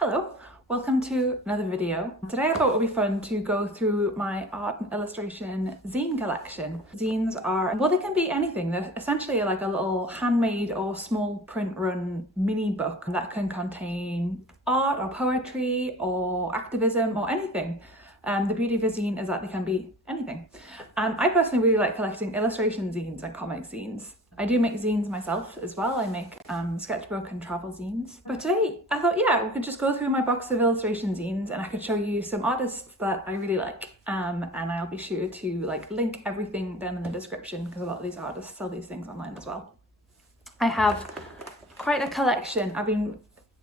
Hello, welcome to another video. Today I thought it would be fun to go through my art and illustration zine collection. Zines are, well, they can be anything. They're essentially like a little handmade or small print run mini book that can contain art or poetry or activism or anything. The beauty of a zine is that they can be anything. I personally really like collecting illustration zines and comic zines. I do make zines myself as well. I make sketchbook and travel zines. But today I thought, yeah, we could just go through my box of illustration zines and I could show you some artists that I really like. And I'll be sure to link everything down in the description because a lot of these artists sell these things online as well. I have quite a collection. I've been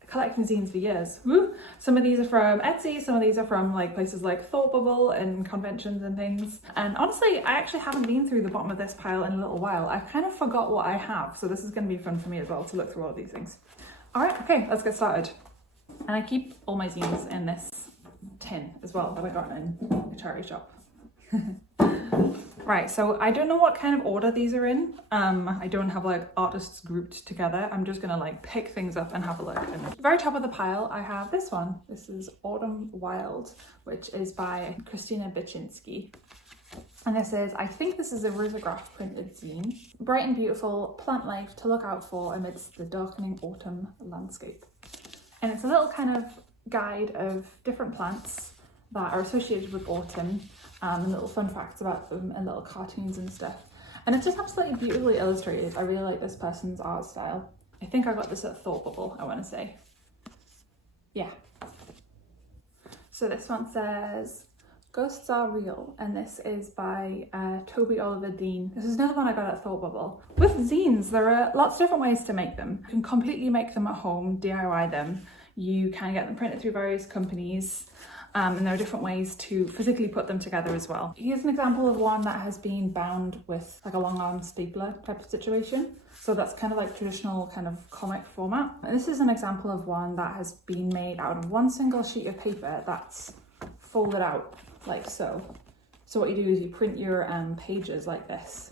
collecting zines for years. Woo! Some of these are from Etsy, some of these are from places like Thought Bubble and conventions and things. And honestly, I actually haven't been through the bottom of this pile in a little while. I kind of forgot what I have, so this is going to be fun for me as well to look through all of these things. All right, okay, let's get started. And I keep all my zines in this tin as well that I got in a charity shop. Right, so I don't know what kind of order these are in. I don't have artists grouped together. I'm just gonna pick things up and have a look. And at the very top of the pile, I have this one. This is Autumn Wild, which is by Kristyna Baczynski. And I think this is a Risograph printed zine. Bright and beautiful plant life to look out for amidst the darkening autumn landscape. And it's a little kind of guide of different plants that are associated with autumn. And little fun facts about them and little cartoons and stuff. And it's just absolutely beautifully illustrated. I really like this person's art style. I think I got this at Thought Bubble, I want to say. Yeah. So this one says, Ghosts Are Real, and this is by Toby Dean. This is another one I got at Thought Bubble. With zines, there are lots of different ways to make them. You can completely make them at home, DIY them. You can get them printed through various companies. And there are different ways to physically put them together as well. Here's an example of one that has been bound with a long arm stapler type of situation. So that's kind of traditional kind of comic format. And this is an example of one that has been made out of one single sheet of paper that's folded out like so. So what you do is you print your pages like this.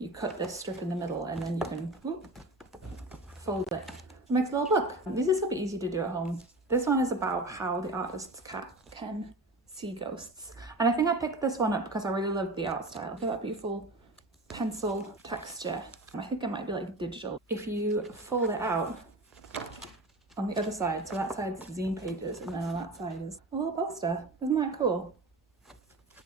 You cut this strip in the middle and then you can fold it. It makes a little book. And these are super easy to do at home. This one is about how the artist's cat can see ghosts. And I think I picked this one up because I really loved the art style. Look at that beautiful pencil texture. I think it might be digital. If you fold it out on the other side, so that side's zine pages and then on that side is a little poster. Isn't that cool?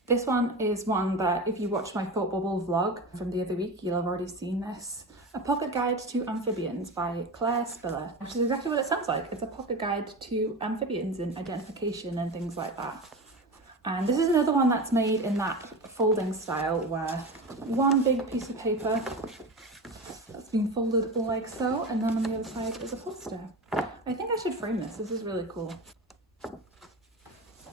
This one is one that if you watch my Thought Bubble vlog from the other week, you'll have already seen this. A Pocket Guide to Amphibians by Claire Spiller, which is exactly what it sounds like. It's a pocket guide to amphibians and identification and things like that. And this is another one that's made in that folding style where one big piece of paper that's been folded like so, and then on the other side is a poster. I think I should frame this. This is really cool.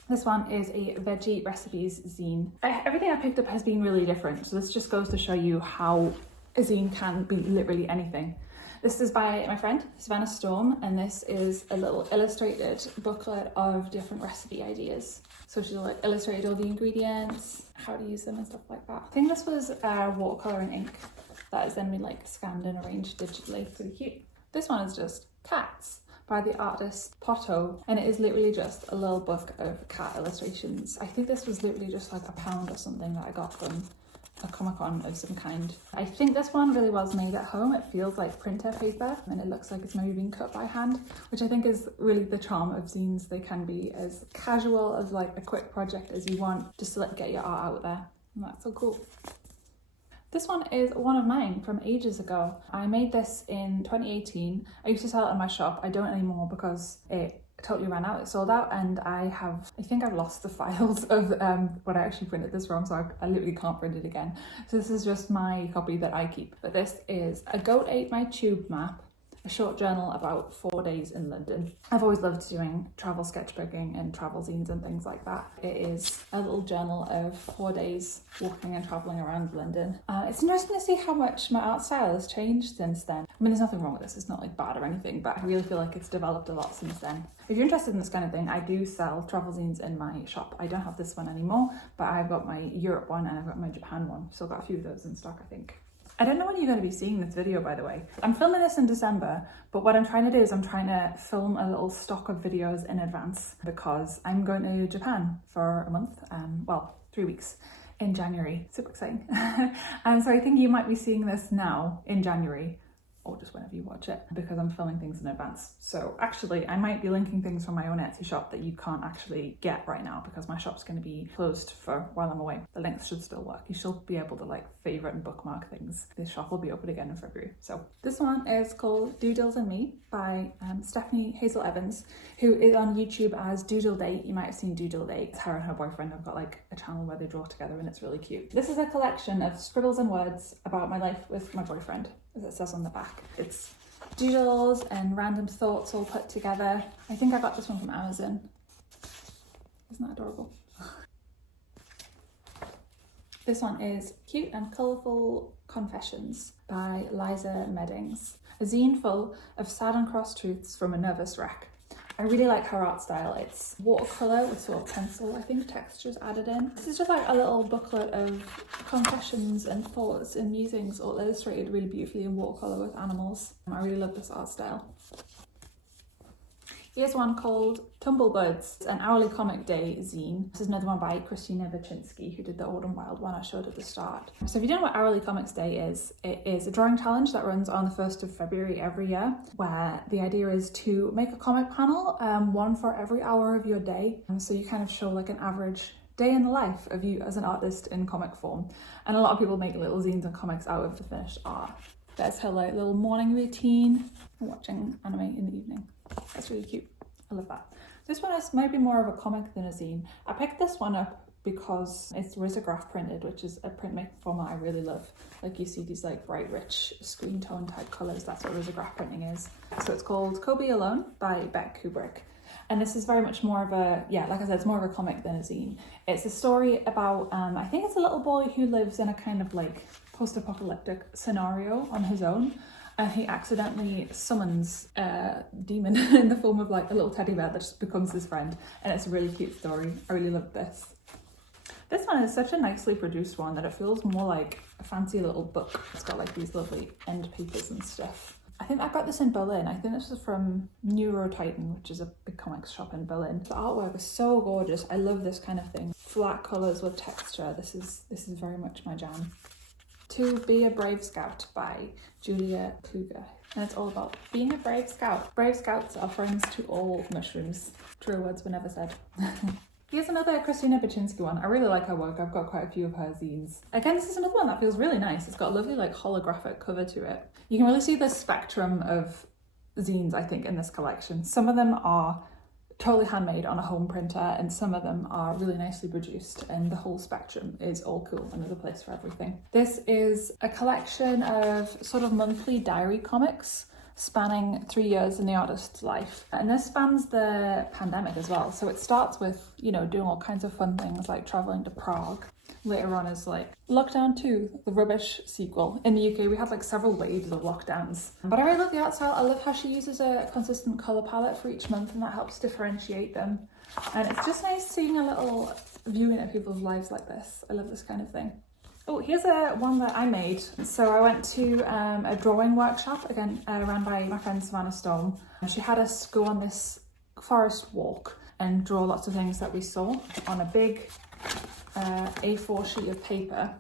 This one is a veggie recipes zine. Everything I picked up has been really different, so this just goes to show you how a zine can be literally anything. This is by my friend Savannah Storm, and this is a little illustrated booklet of different recipe ideas. So she's illustrated all the ingredients, how to use them and stuff like that. I think this was watercolor and ink that has then been scanned and arranged digitally. Pretty cute. This one is just Cats by the artist Potoh, and it is literally just a little book of cat illustrations. I think this was literally just £1 or something that I got from a Comic-Con of some kind. I think this one really was made at home. It feels like printer paper and it looks like it's maybe been cut by hand, which I think is really the charm of zines. They can be as casual as a quick project as you want, just to get your art out there. And that's so cool. This one is one of mine from ages ago. I made this in 2018. I used to sell it on my shop. I don't anymore because it totally ran out. It sold out, and I think I've lost the files of what I actually printed this from, so I literally can't print it again. So this is just my copy that I keep. But this is A Goat Ate My Tube Map, a short journal about 4 days in London. I've always loved doing travel sketchbooking and travel zines and things like that. It is a little journal of 4 days walking and traveling around London. It's interesting to see how much my art style has changed since then. I mean, there's nothing wrong with this, it's not bad or anything, but I really feel like it's developed a lot since then. If you're interested in this kind of thing, I do sell travel zines in my shop. I don't have this one anymore, but I've got my Europe one and I've got my Japan one. Still got a few of those in stock, I think. I don't know when you're going to be seeing this video, by the way. I'm filming this in December, but what I'm trying to do is I'm trying to film a little stock of videos in advance because I'm going to Japan for a month, well, 3 weeks in January. Super exciting. And so I think you might be seeing this now in January, or just whenever you watch it, because I'm filming things in advance. So actually, I might be linking things from my own Etsy shop that you can't actually get right now because my shop's going to be closed for while I'm away. The links should still work. You should be able to like favorite and bookmark things. This shop will be open again in February. So this one is called Doodles and Me by Stephanie Hazel Evans, who is on YouTube as Doodle Date. You might have seen Doodle Date. Her and her boyfriend have got like a channel where they draw together and it's really cute. This is a collection of scribbles and words about my life with my boyfriend, as it says on the back. It's doodles and random thoughts all put together. I think I got this one from Amazon. Isn't that adorable? This one is Cute and Colourful Confessions by Lize Meddings, a zine full of sad and cross truths from a nervous wreck. I really like her art style. It's watercolour with sort of pencil, I think, textures added in. This is just like a little booklet of confessions and thoughts and musings all illustrated really beautifully in watercolour with animals. I really love this art style. Here's one called Tumblebuds, an hourly comic day zine. This is another one by Kristyna Baczynski, who did the Aaaand My SHOP one I showed at the start. So if you don't know what Hourly Comics Day is, it is a drawing challenge that runs on the 1st of February every year, where the idea is to make a comic panel, one for every hour of your day. So you kind of show like an average day in the life of you as an artist in comic form. And a lot of people make little zines and comics out of the finished art. There's her like little morning routine, watching anime in the evening. That's really cute. I love that. This one is maybe more of a comic than a zine. I picked this one up because it's Risograph printed, which is a printmaking format I really love. Like you see these like bright, rich screen tone type colours. That's what Risograph printing is. So it's called Kobe Alone by Beck Kubrick. And this is very much more of a, yeah, like I said, it's more of a comic than a zine. It's a story about, I think it's a little boy who lives in a kind of like post-apocalyptic scenario on his own. And he accidentally summons a demon in the form of like a little teddy bear that just becomes his friend. And it's a really cute story. I really love this. This one is such a nicely produced one that it feels more like a fancy little book. It's got like these lovely end papers and stuff. I think I got this in Berlin. I think this was from Neurotitan, which is a big comics shop in Berlin. The artwork is so gorgeous. I love this kind of thing. Flat colours with texture. This is very much my jam. To Be a Brave Scout by Julia Kluger. And it's all about being a brave scout. Brave scouts are friends to all mushrooms. True words were never said. Here's another Kristyna Baczynski one. I really like her work. I've got quite a few of her zines. Again, this is another one that feels really nice. It's got a lovely like holographic cover to it. You can really see the spectrum of zines, I think, in this collection. Some of them are totally handmade on a home printer and some of them are really nicely produced, and the whole spectrum is all cool and there's a place for everything. This is a collection of sort of monthly diary comics spanning 3 years in the artist's life, and this spans the pandemic as well. So it starts with, you know, doing all kinds of fun things like traveling to Prague. Later on is like Lockdown 2, the rubbish sequel. In the UK we had like several waves of lockdowns. But I really love the art style. I love how she uses a consistent colour palette for each month and that helps differentiate them. And it's just nice seeing a little view into people's lives like this. I love this kind of thing. Oh, here's one that I made. So I went to a drawing workshop, again ran by my friend Savannah Storm. She had us go on this forest walk and draw lots of things that we saw on a big A4 sheet of paper.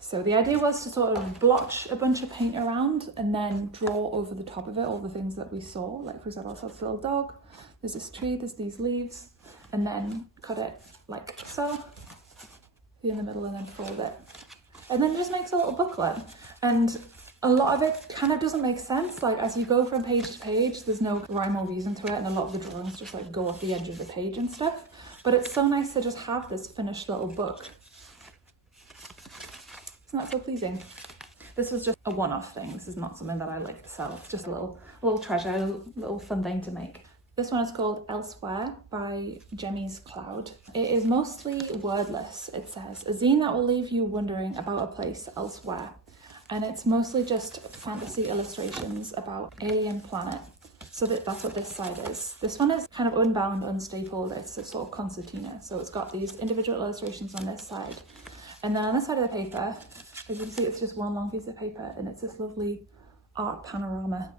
So the idea was to sort of blotch a bunch of paint around and then draw over the top of it all the things that we saw. Like for example, there's this little dog, there's this tree, there's these leaves, and then cut it like so, in the middle, and then fold it. And then it just makes a little booklet. And a lot of it kind of doesn't make sense. Like as you go from page to page, there's no rhyme or reason to it, and a lot of the drawings just like go off the edge of the page and stuff. But it's so nice to just have this finished little book. Isn't that so pleasing? This was just a one-off thing. This is not something that I like to sell. It's just a little treasure, a little fun thing to make. This one is called Elsewhere by Gemmyscloud. It is mostly wordless, it says. A zine that will leave you wondering about a place elsewhere. And it's mostly just fantasy illustrations about alien planet. So that's what this side is. This one is kind of unbound, unstapled. It's a sort of concertina. So it's got these individual illustrations on this side. And then on this side of the paper, As you can see, it's just one long piece of paper and it's this lovely art panorama.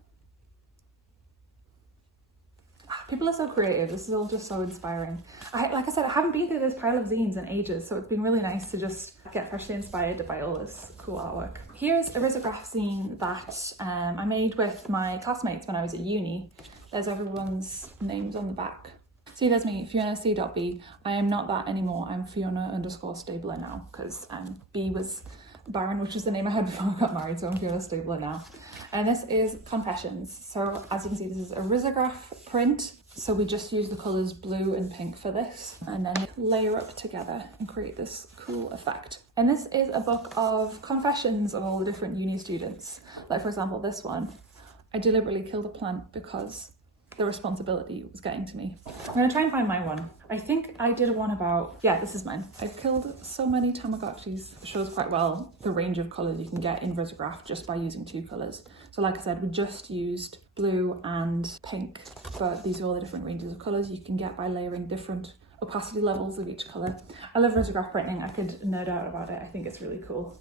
People are so creative. This is all just so inspiring. Like I said, I haven't been through this pile of zines in ages, so it's been really nice to just get freshly inspired by all this cool artwork. Here's a Risograph zine that I made with my classmates when I was at uni. There's everyone's names on the back. See, there's me, fionastabler.b. I am not that anymore. I'm Fiona_Stabler now, because B was Baron, which was the name I had before I got married, so I'm Fiona_Stabler now. And this is Confessions. So as you can see, this is a Risograph print. So we just use the colours blue and pink for this, and then layer up together and create this cool effect. And this is a book of confessions of all the different uni students. Like for example, this one, I deliberately killed a plant because the responsibility was getting to me. I'm gonna try and find my one. I think I did one about, yeah, this is mine. I've killed so many Tamagotchis. It shows quite well the range of colours you can get in Risograph just by using 2 colours. So like I said, we just used blue and pink, but these are all the different ranges of colours you can get by layering different opacity levels of each colour. I love Risograph printing. I could nerd out about it. I think it's really cool.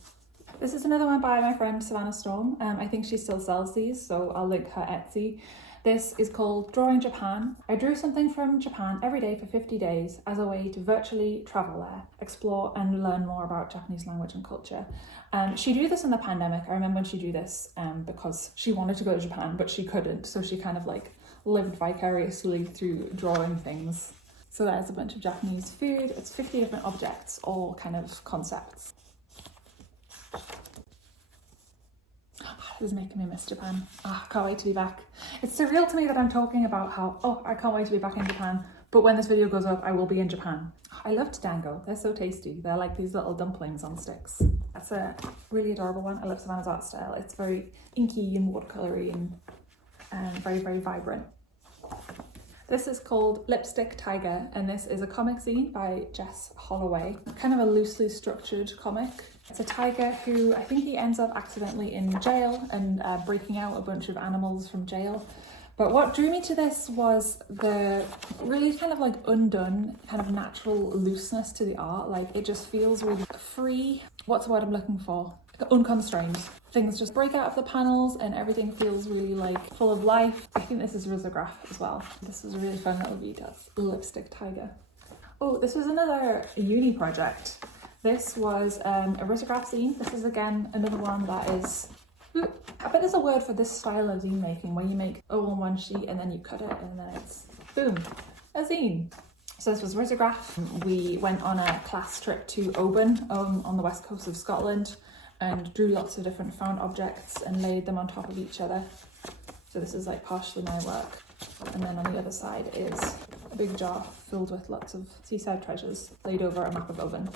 This is another one by my friend Savannah Storm. I think she still sells these, so I'll link her Etsy. This is called Drawing Japan. I drew something from Japan every day for 50 days as a way to virtually travel there, explore and learn more about Japanese language and culture. She drew this in the pandemic. I remember when she drew this because she wanted to go to Japan, but she couldn't. So she kind of like lived vicariously through drawing things. So there's a bunch of Japanese food. It's 50 different objects, all kind of concepts. This is making me miss Japan. I can't wait to be back. It's surreal to me that I'm talking about how, I can't wait to be back in Japan. But when this video goes up, I will be in Japan. I loved dango. They're so tasty. They're like these little dumplings on sticks. That's a really adorable one. I love Savannah's art style. It's very inky and watercolory and very, very vibrant. This is called Lipstick Tiger, and this is a comic zine by Jess Holloway. Kind of a loosely structured comic. It's a tiger who, I think he ends up accidentally in jail and breaking out a bunch of animals from jail. But what drew me to this was the really kind of like undone, kind of natural looseness to the art. Like it just feels really free. What's the word I'm looking for? Unconstrained. Things just break out of the panels and everything feels really like full of life. I think this is Risograph as well. This is a really fun little read. That's Lipstick Tiger. Oh, this was another uni project. This was a Risograph zine. This is again another one that is, I bet there's a word for this style of zine making where you make on one sheet and then you cut it and then it's boom, a zine. So this was Risograph. We went on a class trip to Aaaand on the west coast of Scotland and drew lots of different found objects and laid them on top of each other. So this is like partially my work. And then on the other side is a big jar filled with lots of seaside treasures laid over a map of Aaaand.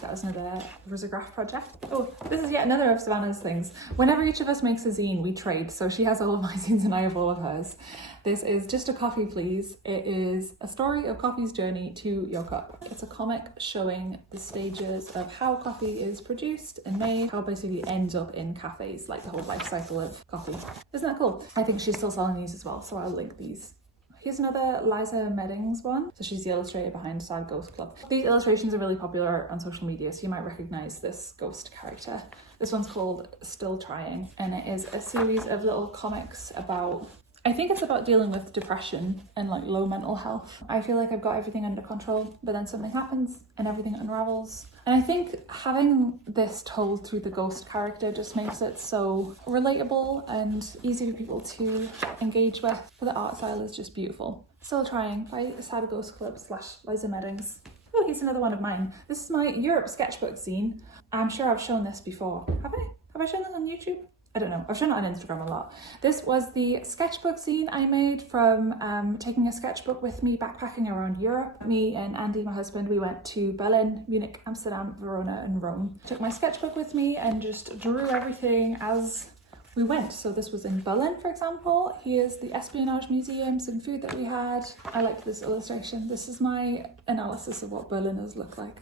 That was another Risograph project. Oh, this is yet another of Savannah's things. Whenever each of us makes a zine, we trade. So she has all of my zines and I have all of hers. This is Just a Coffee Please. It is a story of coffee's journey to your cup. It's a comic showing the stages of how coffee is produced and made, how it basically ends up in cafes, like the whole life cycle of coffee. Isn't that cool? I think she's still selling these as well, so I'll link these. Here's another Lize Meddings one. So she's the illustrator behind Sad Ghost Club. These illustrations are really popular on social media, so you might recognize this ghost character. This one's called Still Trying, and it is a series of little comics about, I think it's about dealing with depression and like low mental health. I feel like I've got everything under control, but then something happens and everything unravels. And I think having this told through the ghost character just makes it so relatable and easy for people to engage with. But the art style is just beautiful. Still Trying by Sad Ghost Club / Lize Meddings. Oh, here's another one of mine. This is my Europe sketchbook zine. I'm sure I've shown this before. Have I? Have I shown this on YouTube? I don't know, I've shown it on Instagram a lot. This was the sketchbook zine I made from taking a sketchbook with me backpacking around Europe. Me and Andy, my husband, we went to Berlin, Munich, Amsterdam, Verona and Rome. Took my sketchbook with me and just drew everything as we went. So this was in Berlin, for example. Here's the Espionage Museum, some food that we had. I liked this illustration. This is my analysis of what Berliners look like.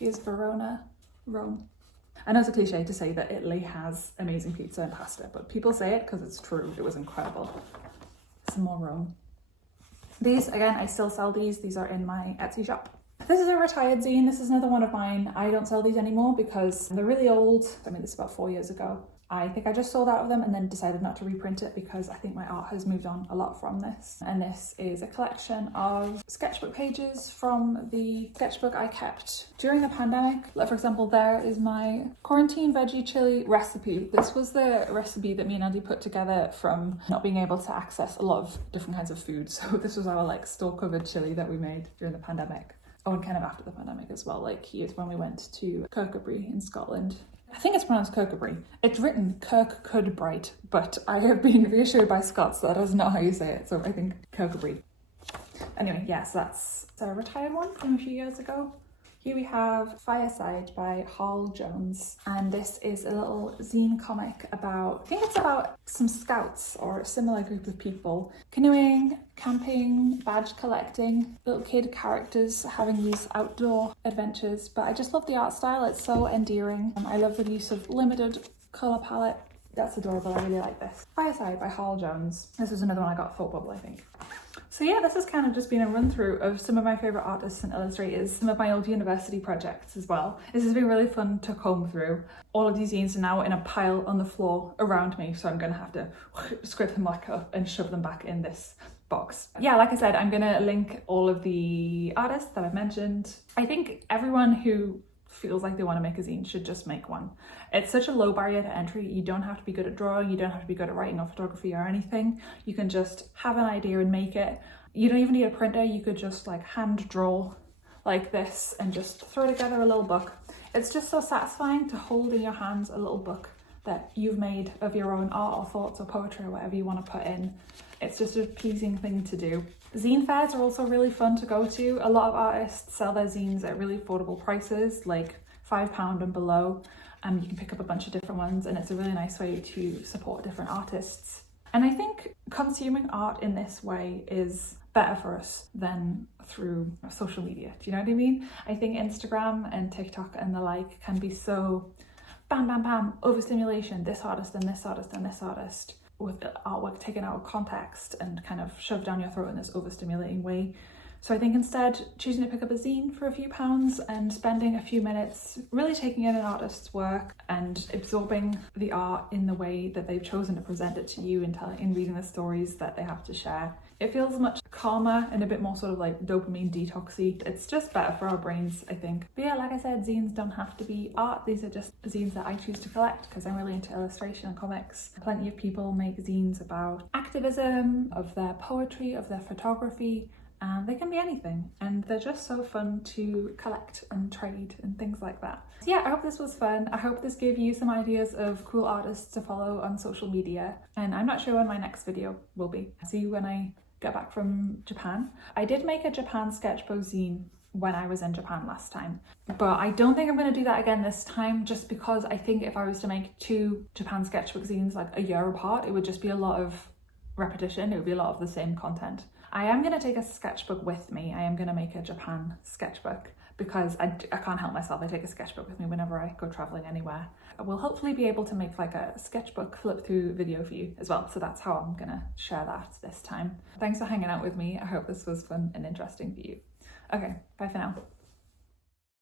Here's Verona, Rome. I know it's a cliche to say that Italy has amazing pizza and pasta, but people say it because it's true. It was incredible. Some more Rome. These, again, I still sell these. These are in my Etsy shop. This is a retired zine. This is another one of mine. I don't sell these anymore because they're really old. I mean, this is about 4 years ago. I think I just sold out of them and then decided not to reprint it because I think my art has moved on a lot from this. And this is a collection of sketchbook pages from the sketchbook I kept during the pandemic. Like, for example, there is my quarantine veggie chili recipe. This was the recipe that me and Andy put together from not being able to access a lot of different kinds of food. So this was our like store covered chili that we made during the pandemic. Oh, and kind of after the pandemic as well. Like, here's when we went to Kirkcudbright in Scotland. I think it's pronounced Kirkcudbright. It's written Kirkcudbright, but I have been reassured by Scots that is not how you say it, so I think Kirkcudbright. Anyway, yes, that's a retired one from a few years ago. Here we have Fireside by Harl Jones, and this is a little zine comic about, I think it's about some scouts or a similar group of people canoeing, camping, badge collecting, little kid characters having these outdoor adventures. But I just love the art style, it's so endearing. I love the use of limited colour palette. That's adorable, I really like this. Fireside by Harl Jones. This was another one I got at Thought Bubble, I think. So yeah, this has kind of just been a run through of some of my favourite artists and illustrators, some of my old university projects as well. This has been really fun to comb through. All of these zines are now in a pile on the floor around me, so I'm going to have to scrape them back up and shove them back in this box. Yeah, like I said, I'm going to link all of the artists that I've mentioned. I think everyone who feels like they want to make a zine should just make one. It's such a low barrier to entry. You don't have to be good at drawing, you don't have to be good at writing or photography or anything. You can just have an idea and make it. You don't even need a printer, you could just like hand draw like this and just throw together a little book. It's just so satisfying to hold in your hands a little book that you've made of your own art or thoughts or poetry or whatever you want to put in. It's just a pleasing thing to do. Zine fairs are also really fun to go to. A lot of artists sell their zines at really affordable prices, like £5 and below. You can pick up a bunch of different ones, and it's a really nice way to support different artists. And I think consuming art in this way is better for us than through social media. Do you know what I mean? I think Instagram and TikTok and the like can be so bam, bam, bam, overstimulation, this artist and this artist and this artist, with artwork taken out of context and kind of shoved down your throat in this overstimulating way. So I think instead choosing to pick up a zine for a few pounds and spending a few minutes really taking in an artist's work and absorbing the art in the way that they've chosen to present it to you in reading the stories that they have to share. It feels much calmer and a bit more sort of like dopamine detoxy. It's just better for our brains, I think. But yeah, like I said, zines don't have to be art. These are just zines that I choose to collect because I'm really into illustration and comics. Plenty of people make zines about activism, of their poetry, of their photography, and they can be anything. And they're just so fun to collect and trade and things like that. So yeah, I hope this was fun. I hope this gave you some ideas of cool artists to follow on social media. And I'm not sure when my next video will be. See you when I get back from Japan. I did make a Japan sketchbook zine when I was in Japan last time, but I don't think I'm going to do that again this time, just because I think if I was to make 2 Japan sketchbook zines like a year apart, it would just be a lot of repetition. It would be a lot of the same content. I am going to take a sketchbook with me. I am going to make a Japan sketchbook because I can't help myself. I take a sketchbook with me whenever I go traveling anywhere. I will hopefully be able to make like a sketchbook flip through video for you as well. So that's how I'm going to share that this time. Thanks for hanging out with me. I hope this was fun and interesting for you. Okay, bye for now.